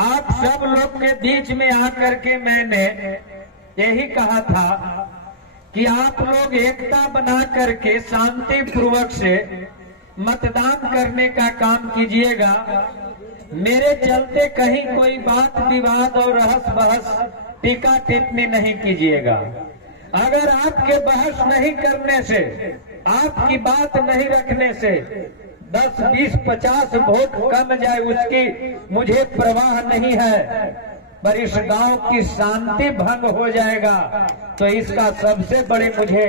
आप सब लोग के बीच में आकर के मैंने यही कहा था कि आप लोग एकता बना करके शांति पूर्वक से मतदान करने का काम कीजिएगा। मेरे चलते कहीं कोई बात विवाद और रहस बहस टीका टिप्पणी नहीं कीजिएगा। अगर आपके बहस नहीं करने से, आपकी बात नहीं रखने से 10, 20, 50 वोट कम जाए उसकी मुझे परवाह नहीं है, पर इस गांव की शांति भंग हो जाएगा तो इसका सबसे बड़ी मुझे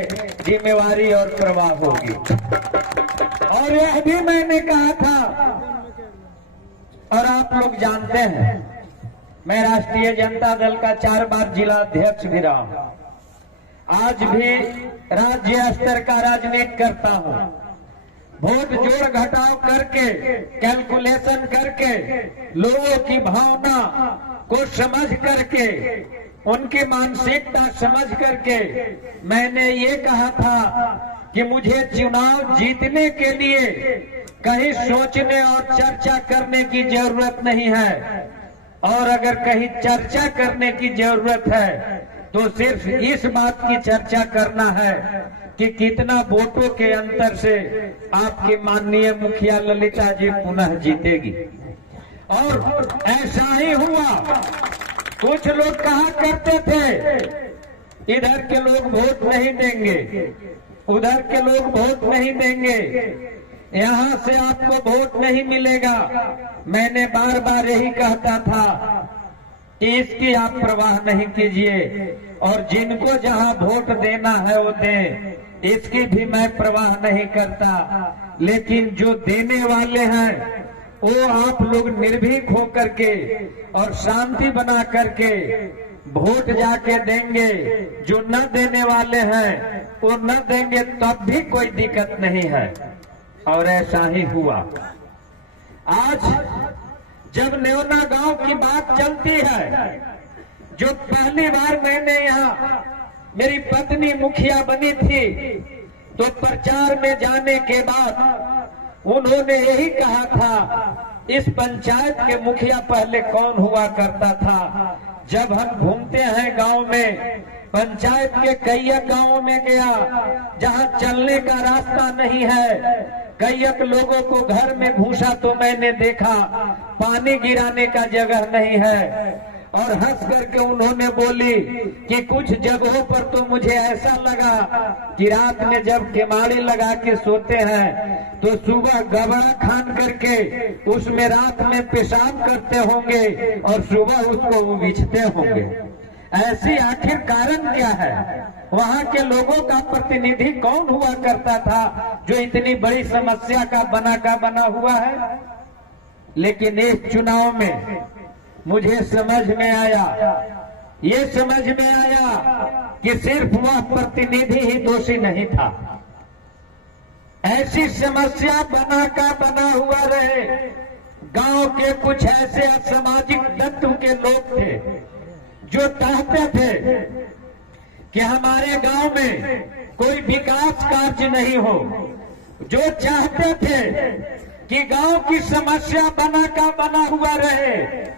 जिम्मेवारी और परवाह होगी। और यह भी मैंने कहा था, और आप लोग जानते हैं मैं राष्ट्रीय जनता दल का 4 बार जिला अध्यक्ष भी रहा हूं। आज भी राज्य स्तर का राजनीति करता हूं। वोट जोड़ घटाव करके, कैलकुलेशन करके, लोगों की भावना को समझ करके, उनकी मानसिकता समझ करके मैंने ये कहा था कि मुझे चुनाव जीतने के लिए कहीं सोचने और चर्चा करने की जरूरत नहीं है, और अगर कहीं चर्चा करने की जरूरत है तो सिर्फ इस बात की चर्चा करना है कि कितना वोटों के अंतर से आपकी माननीय मुखिया ललिता जी पुनः जीतेगी। और ऐसा ही हुआ। कुछ लोग कहा करते थे इधर के लोग वोट नहीं देंगे, उधर के लोग वोट नहीं देंगे, यहाँ से आपको वोट नहीं मिलेगा। मैंने बार बार यही कहता था कि इसकी आप परवाह नहीं कीजिए, और जिनको जहां वोट देना है वो दें, इसकी भी मैं परवाह नहीं करता। लेकिन जो देने वाले हैं वो आप लोग निर्भीक होकर के और शांति बना करके वोट जाके देंगे। जो न देने वाले हैं वो न देंगे तब भी कोई दिक्कत नहीं है, और ऐसा ही हुआ। आज जब नेवना गांव की बात चलती है, जो पहली बार मैंने यहाँ मेरी पत्नी मुखिया बनी थी, तो प्रचार में जाने के बाद उन्होंने यही कहा था, इस पंचायत के मुखिया पहले कौन हुआ करता था। जब हम घूमते हैं गांव में, पंचायत के कई गांवों में गया जहां चलने का रास्ता नहीं है, कई लोगों को घर में घुसा तो मैंने देखा पानी गिराने का जगह नहीं है। और हंस करके उन्होंने बोली कि कुछ जगहों पर तो मुझे ऐसा लगा कि रात में जब केमाड़ी लगा के सोते हैं तो सुबह गबड़ा खान करके उसमें रात में पेशाब करते होंगे और सुबह उसको उगीचते होंगे। ऐसी आखिर कारण क्या है? वहाँ के लोगों का प्रतिनिधि कौन हुआ करता था जो इतनी बड़ी समस्या का बना हुआ है? लेकिन इस चुनाव में मुझे समझ में आया, ये समझ में आया कि सिर्फ वह प्रतिनिधि ही दोषी नहीं था। ऐसी समस्या बना हुआ रहे। गांव के कुछ ऐसे असामाजिक तत्व के लोग थे जो चाहते थे कि हमारे गांव में कोई विकास कार्य नहीं हो, जो चाहते थे कि गांव की समस्या बना हुआ रहे,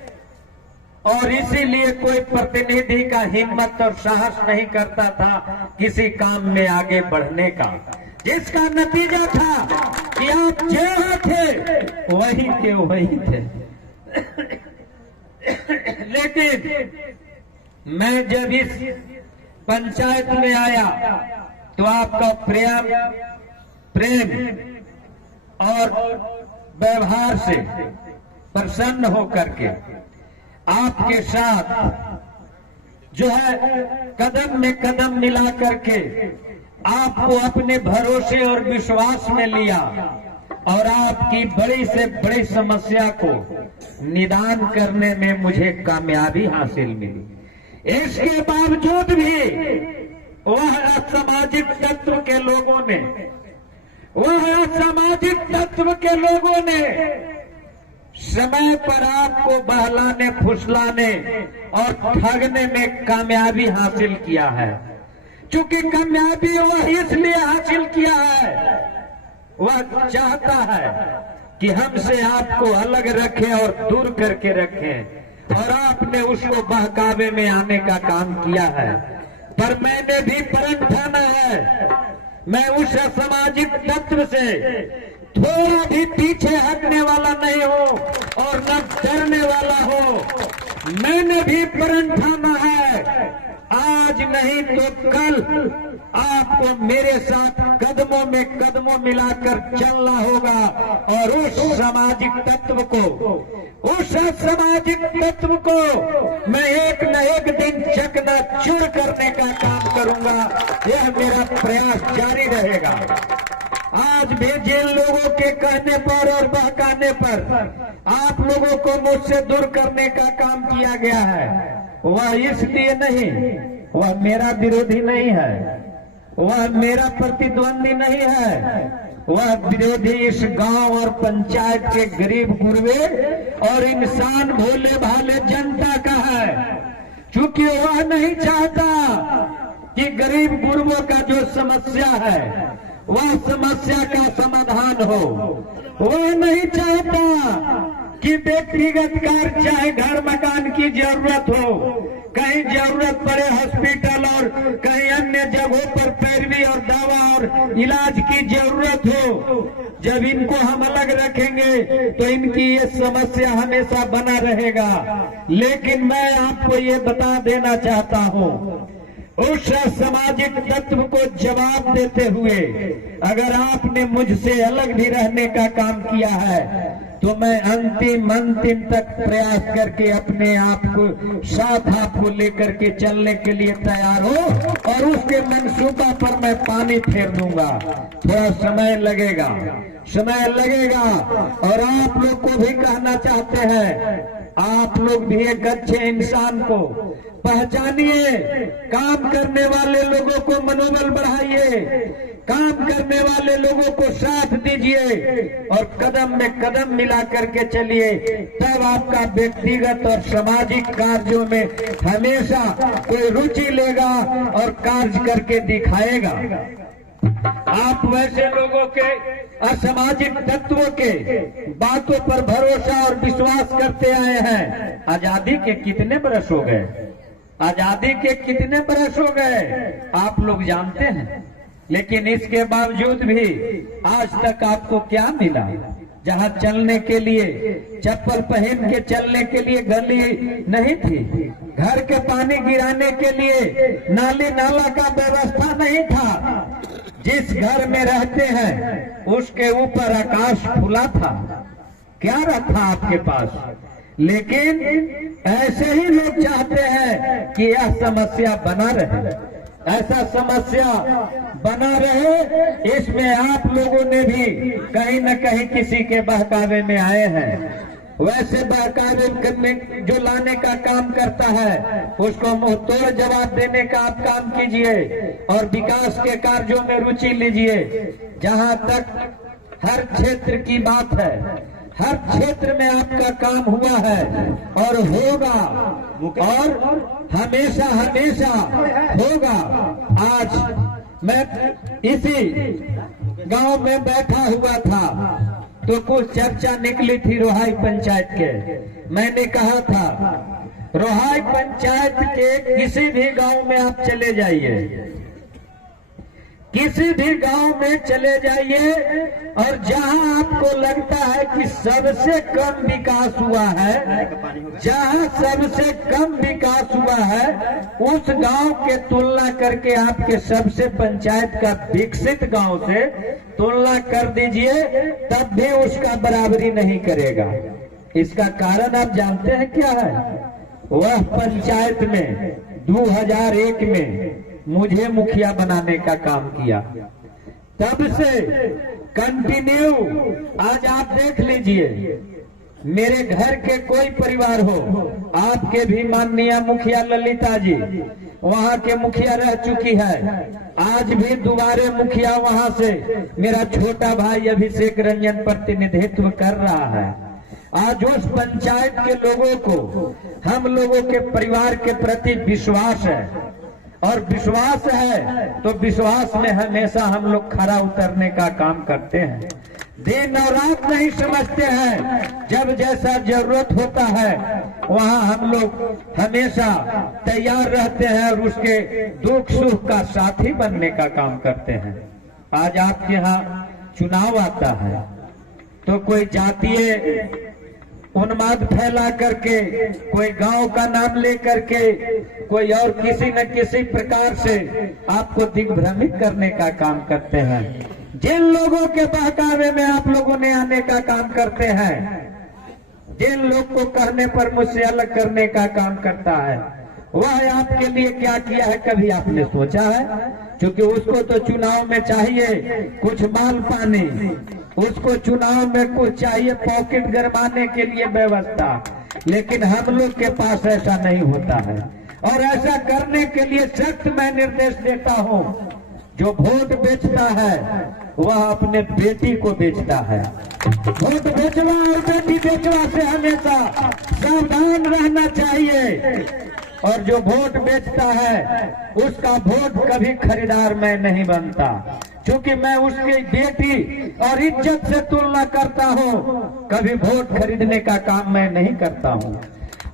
और इसीलिए कोई प्रतिनिधि का हिम्मत और साहस नहीं करता था किसी काम में आगे बढ़ने का, जिसका नतीजा था कि आप जहां थे वही थे। लेकिन मैं जब इस पंचायत में आया तो आपका प्रेम और व्यवहार से प्रसन्न होकर के आपके साथ जो है कदम में कदम मिला करके आपको अपने भरोसे और विश्वास में लिया, और आपकी बड़ी से बड़ी समस्या को निदान करने में मुझे कामयाबी हासिल मिली। इसके बावजूद भी वह असामाजिक तत्व के लोगों ने समय पर आपको बहलाने, फुसलाने और ठगने में कामयाबी हासिल किया है। चूंकि कामयाबी वह इसलिए हासिल किया है, वह चाहता है कि हमसे आपको अलग रखें और दूर करके रखें। और आपने उसको बहकावे में आने का काम किया है। पर मैंने भी प्रण ठाना है, मैं उस असामाजिक तत्व से थोड़ा भी पीछे हटने वाला नहीं हो और न डरने वाला हो। मैंने भी प्रण ठाना है, आज नहीं तो कल आपको मेरे साथ कदमों में कदमों मिलाकर चलना होगा और उस सामाजिक तत्व को, उस सामाजिक तत्व को मैं एक न एक दिन चकनाचूर करने का काम करूंगा। यह मेरा प्रयास जारी रहेगा। आज भी जिन लोगों के कहने पर और बहकाने पर आप लोगों को मुझसे दूर करने का काम किया गया है, वह इसलिए नहीं, वह मेरा विरोधी नहीं है, वह मेरा प्रतिद्वंदी नहीं है, वह विरोधी इस गांव और पंचायत के गरीब गुरबे और इंसान भोले भाले जनता का है। क्योंकि वह नहीं चाहता कि गरीब गुरबों का जो समस्या है वह समस्या का समाधान हो। वह नहीं चाहता कि व्यक्तिगत कार्य, चाहे घर मकान की जरूरत हो, कहीं जरूरत पड़े हॉस्पिटल और कहीं अन्य जगहों पर पैरवी और दवा और इलाज की जरूरत हो, जब इनको हम अलग रखेंगे तो इनकी ये समस्या हमेशा बना रहेगा। लेकिन मैं आपको ये बता देना चाहता हूँ, उस सामाजिक तत्व को जवाब देते हुए अगर आपने मुझसे अलग भी रहने का काम किया है तो मैं अंतिम तक प्रयास करके अपने आप को साथ आपको लेकर के चलने के लिए तैयार हूँ और उसके मंसूबा पर मैं पानी फेर दूंगा। थोड़ा समय लगेगा और आप लोग को भी कहना चाहते हैं, आप लोग भी एक अच्छे इंसान को पहचानिए, काम करने वाले लोगों को मनोबल बढ़ाइए, काम करने वाले लोगों को साथ दीजिए और कदम में कदम मिला करके चलिए। तब आपका व्यक्तिगत और सामाजिक कार्यों में हमेशा कोई रुचि लेगा और कार्य करके दिखाएगा। आप वैसे लोगों के, असामाजिक तत्वों के बातों पर भरोसा और विश्वास करते आए हैं। आजादी के कितने बरस हो गए, आजादी के कितने बरस हो गए आप लोग जानते हैं, लेकिन इसके बावजूद भी आज तक आपको क्या मिला? जहाँ चलने के लिए, चप्पल पहन के चलने के लिए गली नहीं थी, घर के पानी गिराने के लिए नाली नाला का व्यवस्था नहीं था, जिस घर में रहते हैं उसके ऊपर आकाश खुला था, क्या रखा आपके पास? लेकिन ऐसे ही लोग चाहते हैं कि यह समस्या बना रहे, ऐसा समस्या बना रहे। इसमें आप लोगों ने भी कहीं न कहीं किसी के बहकावे में आए हैं। वैसे बहकावे करने जो लाने का काम करता है उसको मुंह तोड़ जवाब देने का आप काम कीजिए और विकास के कार्यों में रुचि लीजिए। जहां तक हर क्षेत्र की बात है, हर क्षेत्र में आपका काम हुआ है और होगा और हमेशा होगा। आज मैं इसी गांव में बैठा हुआ था तो कुछ चर्चा निकली थी रोहाई पंचायत के। मैंने कहा था, रोहाई पंचायत के किसी भी गांव में आप चले जाइए, किसी भी गांव में चले जाइए और जहां आपको लगता है कि सबसे कम विकास हुआ है, जहां सबसे कम विकास हुआ है, उस गांव के तुलना करके आपके सबसे पंचायत का विकसित गांव से तुलना कर दीजिए, तब भी उसका बराबरी नहीं करेगा। इसका कारण आप जानते हैं क्या है? वह पंचायत में 2001 में मुझे मुखिया बनाने का काम किया, तब से कंटिन्यू। आज आप देख लीजिए, मेरे घर के कोई परिवार हो, आपके भी माननीय मुखिया ललिता जी वहां के मुखिया रह चुकी है, आज भी दोबारे मुखिया वहां से मेरा छोटा भाई अभिषेक रंजन प्रतिनिधित्व कर रहा है। आज उस पंचायत के लोगों को हम लोगों के परिवार के प्रति विश्वास है और विश्वास है तो विश्वास में हमेशा हम लोग खरा उतरने का काम करते हैं। दिन और रात नहीं समझते हैं। जब जैसा जरूरत होता है वहाँ हम लोग हमेशा तैयार रहते हैं और उसके दुख सुख का साथी बनने का काम करते हैं। आज आपके यहाँ चुनाव आता है तो कोई जातीय उन्माद फैला करके, कोई गांव का नाम लेकर के, कोई और किसी न किसी प्रकार से आपको दिग्भ्रमित करने का काम करते हैं। जिन लोगों के बहकावे में आप लोगों ने आने का काम करते हैं, जिन लोग को कहने पर मुझसे अलग करने का काम करता है, वह आपके लिए क्या किया है कभी आपने सोचा है? क्योंकि उसको तो चुनाव में चाहिए कुछ माल पानी, उसको चुनाव में कुछ चाहिए पॉकेट गरमाने के लिए व्यवस्था, लेकिन हम लोग के पास ऐसा नहीं होता है। और ऐसा करने के लिए सख्त मैं निर्देश देता हूँ, जो वोट बेचता है वह अपने बेटी को बेचता है। वोट बेचवा और बेटी बेचवा से हमेशा सावधान रहना चाहिए। और जो वोट बेचता है उसका वोट कभी खरीदार मैं नहीं बनता, क्योंकि मैं उसकी बेटी और इज्जत से तुलना करता हूँ। कभी वोट खरीदने का काम मैं नहीं करता हूँ।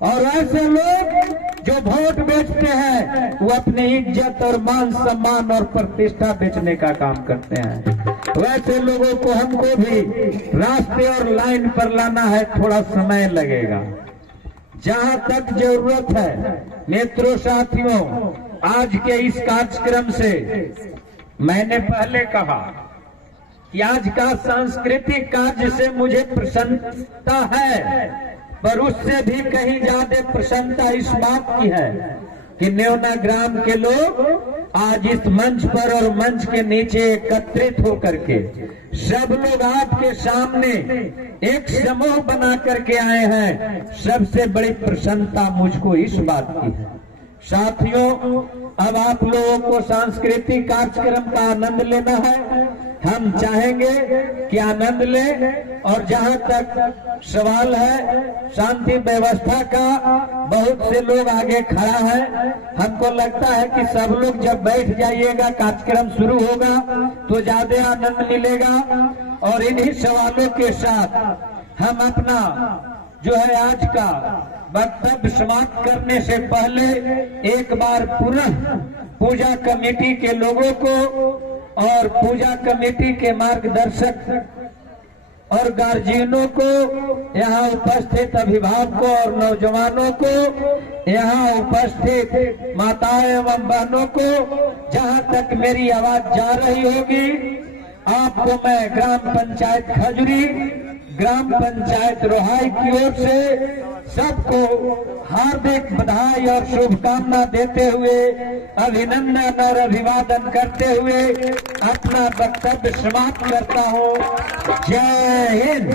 और ऐसे लोग जो वोट बेचते हैं वो अपनी इज्जत और मान सम्मान और प्रतिष्ठा बेचने का काम करते हैं। वैसे लोगों को हमको भी रास्ते और लाइन पर लाना है, थोड़ा समय लगेगा। जहाँ तक जरूरत है मित्रों साथियों, आज के इस कार्यक्रम से मैंने पहले कहा कि आज का सांस्कृतिक कार्य से मुझे प्रसन्नता है, पर उससे भी कहीं ज्यादा प्रसन्नता इस बात की है कि न्योना ग्राम के लोग आज इस मंच पर और मंच के नीचे एकत्रित होकर के सब लोग आपके सामने एक समूह बना करके आए हैं। सबसे बड़ी प्रसन्नता मुझको इस बात की है। साथियों, अब आप लोगों को सांस्कृतिक कार्यक्रम का आनंद लेना है। हम चाहेंगे कि आनंद लें। और जहाँ तक सवाल है शांति व्यवस्था का, बहुत से लोग आगे खड़ा है। हमको लगता है कि सब लोग जब बैठ जाइएगा, कार्यक्रम शुरू होगा तो ज्यादा आनंद मिलेगा। और इन्हीं सवालों के साथ हम अपना जो है आज का वक्तव्य समाप्त करने से पहले एक बार पुनः पूजा कमेटी के लोगों को और पूजा कमेटी के मार्गदर्शक और गार्जियनों को, यहाँ उपस्थित अभिभावकों और नौजवानों को, यहाँ उपस्थित माताओं एवं बहनों को, जहाँ तक मेरी आवाज जा रही होगी, आपको मैं ग्राम पंचायत खजुरी, ग्राम पंचायत रोहाई की ओर से सबको हार्दिक बधाई और शुभकामना देते हुए, अभिनंदन और अभिवादन करते हुए अपना वक्तव्य समाप्त करता हूँ। जय हिंद।